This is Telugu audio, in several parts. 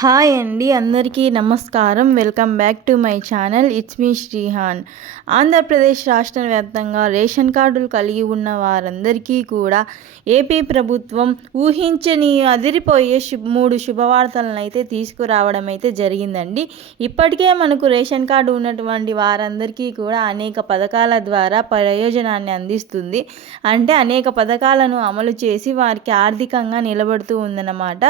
హాయ్ అండి అందరికీ నమస్కారం. Welcome back to my channel. It's me Srihan. Andhra Pradesh రాష్ట్ర వ్యాప్తంగా రేషన్ కార్డులు కలిగి ఉన్న వారందరికీ కూడా ఏపీ ప్రభుత్వం ఊహించని అదిరిపోయే శుభ మూడు శుభవార్తలను అయితే తీసుకురావడం అయితే జరిగిందండి. ఇప్పటికే మనకు రేషన్ కార్డు ఉన్నటువంటి వారందరికీ కూడా అనేక పథకాల ద్వారా ప్రయోజనాన్ని అందిస్తుంది. అంటే అనేక పథకాలను అమలు చేసి వారికి ఆర్థికంగా నిలబడుతూ ఉందన్నమాట.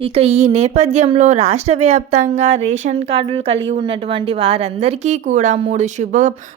ఇక ఈ నేపథ్యంలో రాష్ట్ర వ్యాప్తంగా రేషన్ కార్డులు కలిగి ఉన్నటువంటి వారందరికీ కూడా మూడు శుభ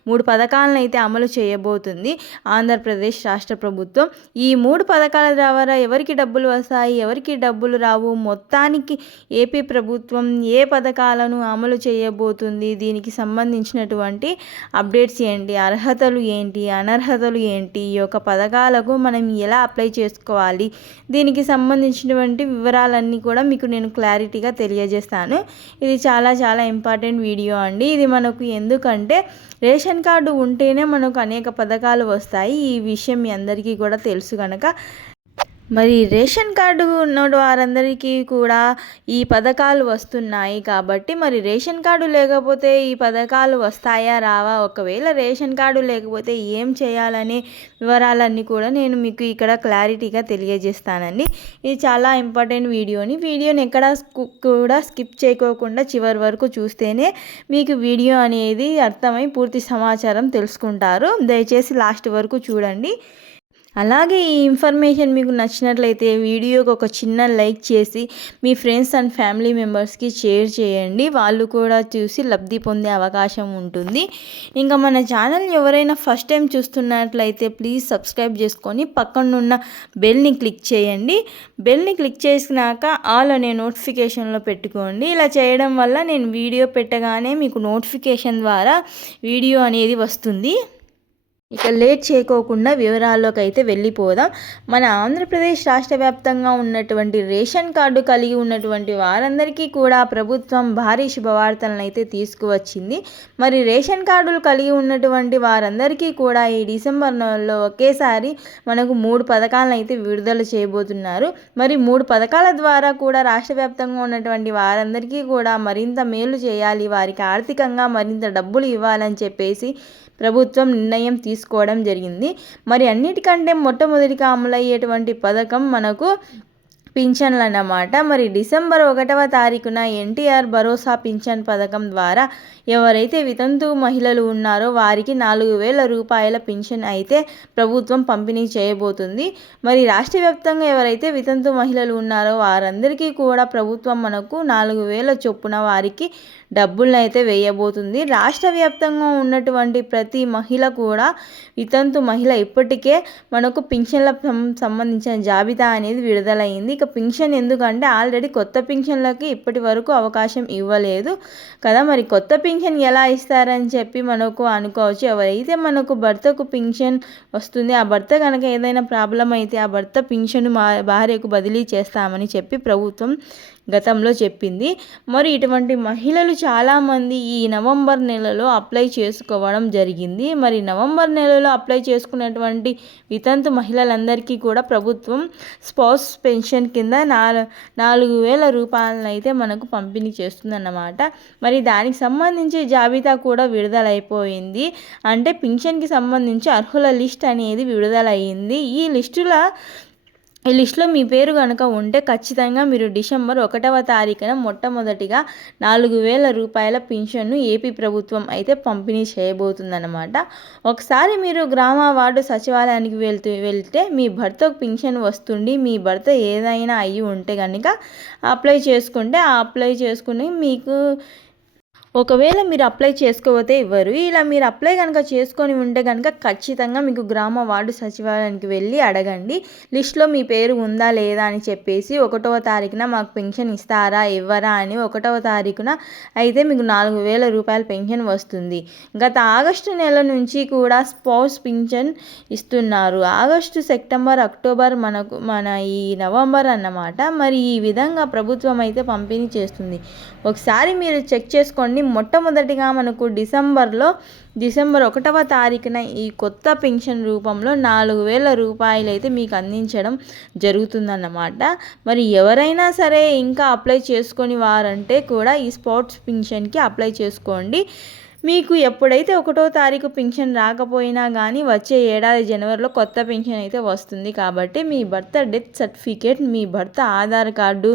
మూడు పథకాలను అయితే అమలు చేయబోతుంది ఆంధ్రప్రదేశ్ రాష్ట్ర ప్రభుత్వం. ఈ మూడు పథకాల ద్వారా ఎవరికి డబ్బులు వస్తాయి ఎవరికి డబ్బులు రావు మొత్తానికి ఏపీ ప్రభుత్వం ఏ పథకాలను అమలు చేయబోతుంది దీనికి సంబంధించినటువంటి అప్డేట్స్ ఏంటి అర్హతలు ఏంటి అనర్హతలు ఏంటి ఈ యొక్క పథకాలకు మనం ఎలా అప్లై చేసుకోవాలి దీనికి సంబంధించినటువంటి వివరాలన్నీ కూడా మీకు నేను క్లారిటీగా తెలియజేస్తాను. ఇది చాలా చాలా ఇంపార్టెంట్ వీడియో అండి. ఇది మనకు ఎందుకంటే రేషన్ కార్డు ఉంటేనే మనకు అనేక పథకాలు వస్తాయి. ఈ విషయం మీ అందరికీ కూడా తెలుసు కనుక మరి రేషన్ కార్డు ఉన్న వారందరికీ కూడా ఈ పథకాలు వస్తున్నాయి కాబట్టి మరి రేషన్ కార్డు లేకపోతే ఈ పథకాలు వస్తాయా రావా? ఒకవేళ రేషన్ కార్డు లేకపోతే ఏం చేయాలనే వివరాలన్నీ కూడా నేను మీకు ఇక్కడ క్లారిటీగా తెలియజేస్తానండి. ఇది చాలా ఇంపార్టెంట్ వీడియోని. వీడియోని ఎక్కడ కూడా స్కిప్ చేయకోకుండా చివరి వరకు చూస్తేనే మీకు వీడియో అనేది అర్థమై పూర్తి సమాచారం తెలుసుకుంటారు. దయచేసి లాస్ట్ వరకు చూడండి. అలాగే ఈ ఇన్ఫర్మేషన్ మీకు నచ్చినట్లయితే వీడియోకి ఒక చిన్న లైక్ చేసి మీ ఫ్రెండ్స్ అండ్ ఫ్యామిలీ మెంబర్స్కి షేర్ చేయండి. వాళ్ళు కూడా చూసి లబ్ధి పొందే అవకాశం ఉంటుంది. ఇంకా మన ఛానల్ ఎవరైనా ఫస్ట్ టైం చూస్తున్నట్లయితే ప్లీజ్ సబ్స్క్రైబ్ చేసుకొని పక్కనున్న బెల్ని క్లిక్ చేయండి. బెల్ని క్లిక్ చేసినాక ఆల్ అనే నోటిఫికేషన్లో పెట్టుకోండి. ఇలా చేయడం వల్ల నేను వీడియో పెట్టగానే మీకు నోటిఫికేషన్ ద్వారా వీడియో అనేది వస్తుంది. ఇక లేట్ చేయకోకుండా వివరాల్లోకి అయితే వెళ్ళిపోదాం. మన ఆంధ్రప్రదేశ్ రాష్ట్ర వ్యాప్తంగా ఉన్నటువంటి రేషన్ కార్డు కలిగి ఉన్నటువంటి వారందరికీ కూడా ప్రభుత్వం భారీ శుభవార్తలను అయితే తీసుకువచ్చింది. మరి రేషన్ కార్డులు కలిగి ఉన్నటువంటి వారందరికీ కూడా ఈ డిసెంబర్ నెలలో ఒకేసారి మనకు మూడు పథకాలను అయితే విడుదల చేయబోతున్నారు. మరి మూడు పథకాల ద్వారా కూడా రాష్ట్ర వ్యాప్తంగా ఉన్నటువంటి వారందరికీ కూడా మరింత మేలు చేయాలి. వారికి ఆర్థికంగా మరింత డబ్బులు ఇవ్వాలని చెప్పేసి ప్రభుత్వం నిర్ణయం తీసుకోవడం జరిగింది. మరి అన్నిటికంటే మొట్టమొదటిగా అమలయ్యేటువంటి పథకం మనకు పింఛన్లు అన్నమాట మరి డిసెంబర్ ఒకటవ తారీఖున ఎన్టీఆర్ భరోసా పింఛన్ పథకం ద్వారా ఎవరైతే వితంతు మహిళలు ఉన్నారో వారికి నాలుగు వేల రూపాయల పింఛన్ అయితే ప్రభుత్వం పంపిణీ చేయబోతుంది. మరి రాష్ట్ర వ్యాప్తంగా ఎవరైతే వితంతు మహిళలు ఉన్నారో వారందరికీ కూడా ప్రభుత్వం మనకు నాలుగు వేల చొప్పున వారికి డబ్బులను అయితే వేయబోతుంది. రాష్ట్ర వ్యాప్తంగా ఉన్నటువంటి ప్రతి మహిళ కూడా వితంతు మహిళ ఇప్పటికే మనకు పింఛన్ల సంబంధించిన జాబితా అనేది విడుదలైంది. ఇక పింఛన్ ఎందుకంటే ఆల్రెడీ కొత్త పింఛన్లకి ఇప్పటి వరకు అవకాశం ఇవ్వలేదు. కదా మరి కొత్త పింఛన్ ఎలా ఇస్తారని చెప్పి మనకు అనుకోవచ్చు. ఎవరైతే మనకు భర్తకు పింఛన్ వస్తుంది ఆ భర్త కనుక ఏదైనా ప్రాబ్లం అయితే ఆ భర్త పింఛను మా భార్యకు బదిలీ చేస్తామని చెప్పి ప్రభుత్వం గతంలో చెప్పింది. మరి ఇటువంటి మహిళలు చాలామంది ఈ నవంబర్ నెలలో అప్లై చేసుకోవడం జరిగింది. మరి నవంబర్ నెలలో అప్లై చేసుకున్నటువంటి వితంతు మహిళలందరికీ కూడా ప్రభుత్వం స్పౌస్ పెన్షన్ కింద నాలుగు వేల రూపాయలను అయితే మనకు పంపిణీ చేస్తుందన్నమాట. మరి దానికి సంబంధించి జాబితా కూడా విడుదలైపోయింది. అంటే పింఛన్కి సంబంధించి అర్హుల లిస్ట్ అనేది విడుదలయ్యింది. ఈ లిస్టుల ఈ లిస్ట్లో మీ పేరు కనుక ఉంటే ఖచ్చితంగా మీరు డిసెంబర్ ఒకటవ తారీఖున మొట్టమొదటిగా నాలుగు వేల రూపాయల పింఛన్ను ఏపీ ప్రభుత్వం అయితే పంపిణీ చేయబోతుందన్నమాట. ఒకసారి మీరు గ్రామ వార్డు సచివాలయానికి వెళ్తూ వెళ్తే మీ భర్తకు పింఛన్ వస్తుంది మీ భర్త ఏదైనా అయ్యి ఉంటే కనుక అప్లై చేసుకుంటే ఆ అప్లై చేసుకుని మీకు ఒకవేళ మీరు అప్లై చేసుకోకపోతే ఇవ్వరు. ఇలా మీరు అప్లై కనుక చేసుకొని ఉంటే కనుక ఖచ్చితంగా మీకు గ్రామ వార్డు సచివాలయానికి వెళ్ళి అడగండి. లిస్ట్లో మీ పేరు ఉందా లేదా అని చెప్పేసి ఒకటవ తారీఖున మాకు పెన్షన్ ఇస్తారా ఇవ్వరా అని ఒకటవ తారీఖున అయితే మీకు నాలుగు వేల రూపాయల పెన్షన్ వస్తుంది. గత ఆగస్టు నెల నుంచి కూడా స్పౌస్ పింఛన్ ఇస్తున్నారు. ఆగస్టు సెప్టెంబర్ అక్టోబర్ మనకు మన ఈ నవంబర్ అన్నమాట. మరి ఈ విధంగా ప్రభుత్వం అయితే పంపిణీ చేస్తుంది. ఒకసారి మీరు చెక్ చేసుకోండి. మొట్టమొదటిగా మనకు డిసెంబర్లో డిసెంబర్ ఒకటవ తారీఖున ఈ కొత్త పెన్షన్ రూపంలో నాలుగు వేల రూపాయలు అయితే మీకు అందించడం జరుగుతుందన్నమాట. మరి ఎవరైనా సరే ఇంకా అప్లై చేసుకొని వారంటే కూడా ఈ స్పోర్ట్స్ పెన్షన్కి అప్లై చేసుకోండి. మీకు ఎప్పుడైతే ఒకటో తారీఖు పింఛన్ రాకపోయినా కానీ వచ్చే ఏడాది జనవరిలో కొత్త పింఛన్ అయితే వస్తుంది కాబట్టి మీ భర్త డెత్ సర్టిఫికేట్ మీ భర్త ఆధార్ కార్డు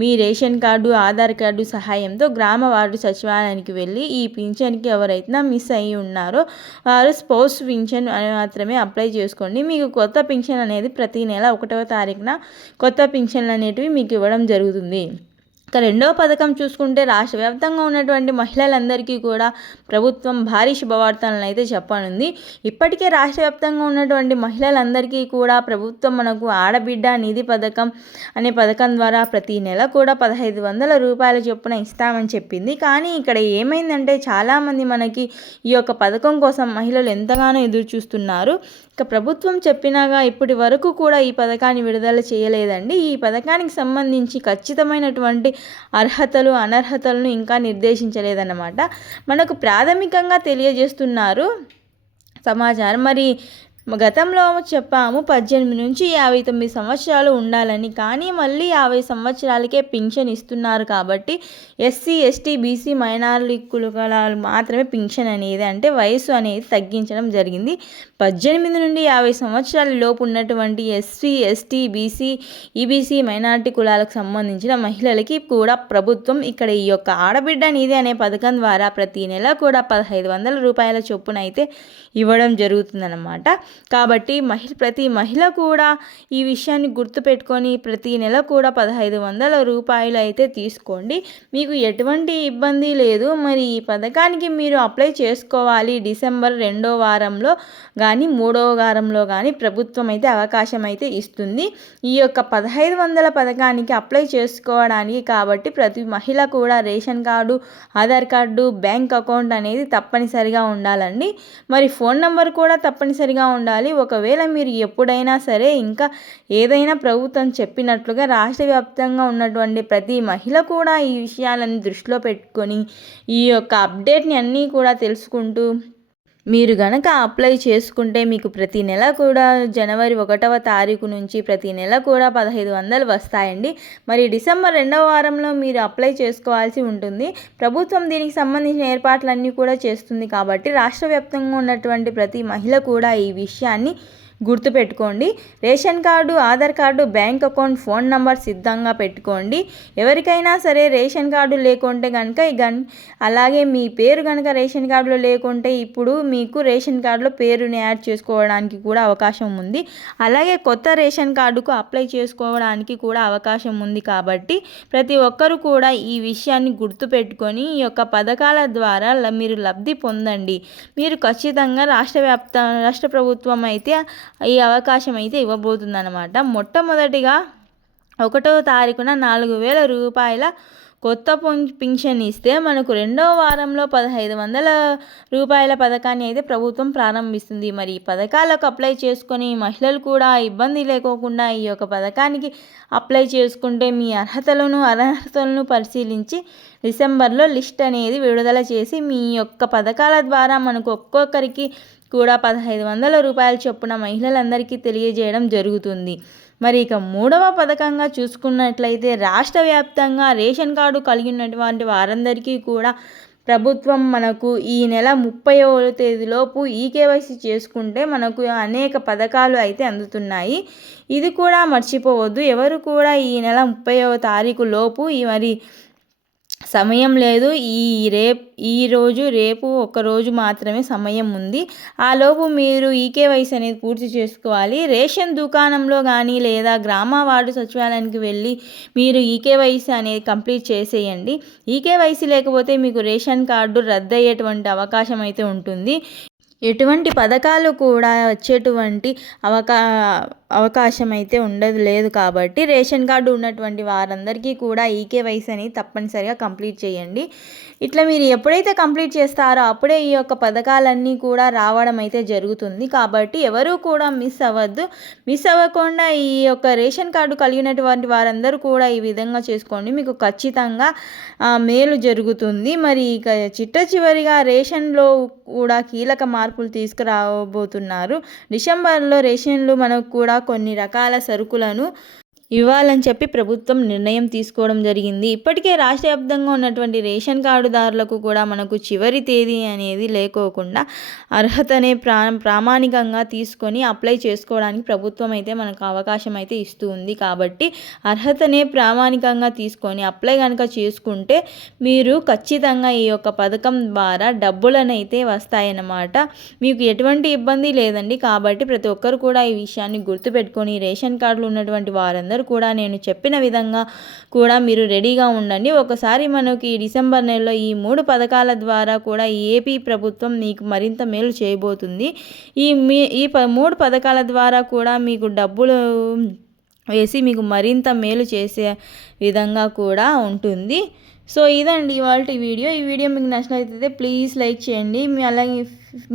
మీ రేషన్ కార్డు ఆధార్ కార్డు సహాయంతో గ్రామ వార్డు సచివాలయానికి వెళ్ళి ఈ పింఛన్కి ఎవరైతే మిస్ అయ్యి ఉన్నారో వారు స్పోర్ట్స్ పింఛన్ మాత్రమే అప్లై చేసుకోండి. మీకు కొత్త పింఛన్ అనేది ప్రతి నెల ఒకటవ తారీఖున కొత్త పింఛన్లు అనేటివి మీకు ఇవ్వడం జరుగుతుంది. ఇక రెండవ పథకం చూసుకుంటే రాష్ట్ర వ్యాప్తంగా ఉన్నటువంటి మహిళలందరికీ కూడా ప్రభుత్వం భారీ శుభవార్తలను అయితే చెప్పనుంది. ఇప్పటికే రాష్ట్ర వ్యాప్తంగా ఉన్నటువంటి మహిళలందరికీ కూడా ప్రభుత్వం మనకు ఆడబిడ్డ నిధి పథకం అనే పథకం ద్వారా ప్రతి నెల కూడా పదహైదు వందల రూపాయల చొప్పున ఇస్తామని చెప్పింది. కానీ ఇక్కడ ఏమైందంటే చాలామంది మనకి ఈ యొక్క పథకం కోసం మహిళలు ఎంతగానో ఎదురు చూస్తున్నారు ఇక ప్రభుత్వం చెప్పినాగా ఇప్పటి వరకు కూడా ఈ పథకాన్ని విడుదల చేయలేదండి. ఈ పథకానికి సంబంధించి ఖచ్చితమైనటువంటి అర్హతలు అనర్హతలను ఇంకా నిర్దేశించలేదన్నమాట. మనకు ప్రాథమికంగా తెలియజేస్తున్నారు సమాచారం మరి గతంలో చెప్పాము పద్దెనిమిది నుంచి యాభై తొమ్మిది సంవత్సరాలు ఉండాలని. కానీ మళ్ళీ యాభై సంవత్సరాలకే పింఛన్ ఇస్తున్నారు కాబట్టి ఎస్సీ ఎస్టీ బీసీ మైనారిటీ కులాలు మాత్రమే పింఛన్ అనేది అంటే వయసు అనేది తగ్గించడం జరిగింది. పద్దెనిమిది నుండి యాభై సంవత్సరాల లోపు ఉన్నటువంటి SC ST BC EBC minority కులాలకు సంబంధించిన మహిళలకి కూడా ప్రభుత్వం ఇక్కడ ఈ యొక్క ఆడబిడ్డ నిధి అనే పథకం ద్వారా ప్రతి నెల కూడా పదహైదు వందల రూపాయల చొప్పున అయితే ఇవ్వడం జరుగుతుందన్నమాట. కాబట్టి మహిళ ప్రతి మహిళ కూడా ఈ విషయాన్ని గుర్తుపెట్టుకొని ప్రతి నెల కూడా పదహైదు వందల రూపాయలు అయితే తీసుకోండి. మీకు ఎటువంటి ఇబ్బంది లేదు. మరి ఈ పథకానికి మీరు అప్లై చేసుకోవాలి. డిసెంబర్ రెండో వారంలో కానీ మూడో వారంలో కానీ ప్రభుత్వం అయితే అవకాశం అయితే ఇస్తుంది. ఈ యొక్క పదహైదు వందల పథకానికి అప్లై చేసుకోవడానికి కాబట్టి ప్రతి మహిళ కూడా ration card Aadhaar card bank account అనేది తప్పనిసరిగా ఉండాలండి. మరి ఫోన్ నెంబర్ కూడా తప్పనిసరిగా ఉండాలి. ఉండాలి. ఒకవేళ మీరు ఎప్పుడైనా సరే ఇంకా ఏదైనా ప్రభుత్వం చెప్పినట్లుగా రాష్ట్ర వ్యాప్తంగా ఉన్నటువంటి ప్రతి మహిళ కూడా ఈ విషయాలను దృష్టిలో పెట్టుకొని ఈ యొక్క అప్డేట్ని అన్నీ కూడా తెలుసుకుంటూ మీరు గనక అప్లై చేసుకుంటే మీకు ప్రతి నెల కూడా జనవరి ఒకటవ తారీఖు నుంచి ప్రతి నెల కూడా పదహైదు వందలు వస్తాయండి. మరి డిసెంబర్ రెండవ వారంలో మీరు అప్లై చేసుకోవాల్సి ఉంటుంది. ప్రభుత్వం దీనికి సంబంధించిన ఏర్పాట్లన్నీ కూడా చేస్తుంది కాబట్టి రాష్ట్ర వ్యాప్తంగా ఉన్నటువంటి ప్రతి మహిళ కూడా ఈ విషయాన్ని గుర్తుపెట్టుకోండి. Ration card Aadhaar card bank account phone number సిద్ధంగా పెట్టుకోండి. ఎవరికైనా సరే రేషన్ కార్డు లేకుంటే కనుక గన్ అలాగే మీ పేరు కనుక రేషన్ కార్డులో లేకుంటే ఇప్పుడు మీకు రేషన్ కార్డులో పేరుని యాడ్ చేసుకోవడానికి కూడా అవకాశం ఉంది. అలాగే కొత్త రేషన్ కార్డుకు అప్లై చేసుకోవడానికి కూడా అవకాశం ఉంది కాబట్టి ప్రతి ఒక్కరు కూడా ఈ విషయాన్ని గుర్తుపెట్టుకొని ఈ యొక్క పథకాల ద్వారా మీరు లబ్ధి పొందండి. మీరు ఖచ్చితంగా రాష్ట్ర వ్యాప్త రాష్ట్ర ప్రభుత్వం అయితే ఈ అవకాశం అయితే ఇవ్వబోతుందన్నమాట. మొట్టమొదటిగా ఒకటో తారీఖున నాలుగు వేల రూపాయల కొత్త పింఛన్ ఇస్తే మనకు రెండో వారంలో పదహైదు వందల రూపాయల పథకాన్ని అయితే ప్రభుత్వం ప్రారంభిస్తుంది. మరి ఈ పథకాలకు అప్లై చేసుకొని మహిళలు కూడా ఇబ్బంది లేకోకుండా ఈ యొక్క పథకానికి అప్లై చేసుకుంటే మీ అర్హతలను అనర్హతలను పరిశీలించి డిసెంబర్లో లిస్ట్ అనేది విడుదల చేసి మీ యొక్క పథకాల ద్వారా మనకు ఒక్కొక్కరికి కూడా పదహైదు వందల రూపాయల చొప్పున మహిళలందరికీ తెలియజేయడం జరుగుతుంది. మరి ఇక మూడవ పథకంగా చూసుకున్నట్లయితే రాష్ట్ర వ్యాప్తంగా రేషన్ కార్డు కలిగి ఉన్నటువంటి వారందరికీ కూడా ప్రభుత్వం మనకు ఈ నెల ముప్పైవ తేదీలోపు ఈకేవైసీ చేసుకుంటే మనకు అనేక పథకాలు అయితే అందుతున్నాయి. ఇది కూడా మర్చిపోవద్దు. ఎవరు కూడా ఈ నెల ముప్పైవ తారీఖు లోపు మరి సమయం లేదు. ఈ రేప్ ఈరోజు రేపు ఒకరోజు మాత్రమే సమయం ఉంది. ఆలోపు మీరు ఈకేవైసీ అనేది పూర్తి చేసుకోవాలి. రేషన్ దుకాణంలో కానీ లేదా గ్రామ వార్డు సచివాలయానికి వెళ్ళి మీరు ఈకేవైసీ అనేది కంప్లీట్ చేసేయండి. ఈకేవైసీ లేకపోతే మీకు రేషన్ కార్డు రద్దయ్యేటువంటి అవకాశం అయితే ఉంటుంది. ఎటువంటి పథకాలు కూడా వచ్చేటువంటి అవకా అవకాశం అయితే ఉండదు లేదు కాబట్టి రేషన్ కార్డు ఉన్నటువంటి వారందరికీ కూడా ఈకేవైసీ అని తప్పనిసరిగా కంప్లీట్ చేయండి. ఇట్లా మీరు ఎప్పుడైతే కంప్లీట్ చేస్తారో అప్పుడే ఈ యొక్క పథకాలన్నీ కూడా రావడం అయితే జరుగుతుంది. కాబట్టి ఎవరు కూడా మిస్ అవ్వద్దు. మిస్ అవ్వకుండా ఈ యొక్క రేషన్ కార్డు కలిగినటువంటి వారందరూ కూడా ఈ విధంగా చేసుకోండి. మీకు ఖచ్చితంగా మేలు జరుగుతుంది. మరి ఇక చిట్ట చివరిగా రేషన్లో కూడా కీలక మార్పులు తీసుకురాబోతున్నారు. డిసెంబర్లో రేషన్లు మనకు కూడా కొన్ని రకాల సరుకులను ఇవ్వాలని చెప్పి ప్రభుత్వం నిర్ణయం తీసుకోవడం జరిగింది. ఇప్పటికే రాష్ట్ర వ్యాప్తంగా ఉన్నటువంటి రేషన్ కార్డుదారులకు కూడా మనకు చివరి తేదీ అనేది లేకోకుండా అర్హతనే ప్రా ప్రామాణికంగా తీసుకొని అప్లై చేసుకోవడానికి ప్రభుత్వం అయితే మనకు అవకాశం అయితే ఇస్తూ ఉంది కాబట్టి అర్హతనే ప్రామాణికంగా తీసుకొని అప్లై కనుక చేసుకుంటే మీరు ఖచ్చితంగా ఈ యొక్క పథకం ద్వారా డబ్బులనైతే వస్తాయన్నమాట. మీకు ఎటువంటి ఇబ్బంది లేదండి. కాబట్టి ప్రతి ఒక్కరు కూడా ఈ విషయాన్ని గుర్తుపెట్టుకొని రేషన్ కార్డులు ఉన్నటువంటి వారందరూ అందరూ కూడా నేను చెప్పిన విధంగా కూడా మీరు రెడీగా ఉండండి. ఒకసారి మనకి డిసెంబర్ నెలలో ఈ మూడు పథకాల ద్వారా కూడా ఏపీ ప్రభుత్వం మీకు మరింత మేలు చేయబోతుంది. ఈ మీ ఈ మూడు పథకాల ద్వారా కూడా మీకు డబ్బులు వేసి మీకు మరింత మేలు చేసే విధంగా కూడా ఉంటుంది. సో ఇదండి ఇవాళ వీడియో. ఈ వీడియో మీకు నచ్చినట్లయితే ప్లీజ్ లైక్ చేయండి. మీ అలాగే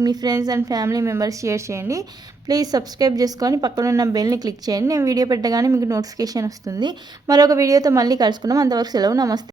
మీ friends and family members share చేయండి. ప్లీజ్ సబ్స్క్రైబ్ చేసుకొని పక్కన ఉన్న బెల్ని క్లిక్ చేయండి. నేను వీడియో పెట్టగానే మీకు నోటిఫికేషన్ వస్తుంది. మరొక వీడియోతో మళ్ళీ కలుసుకుందాం. అంతవరకు సెలవు. నమస్తే.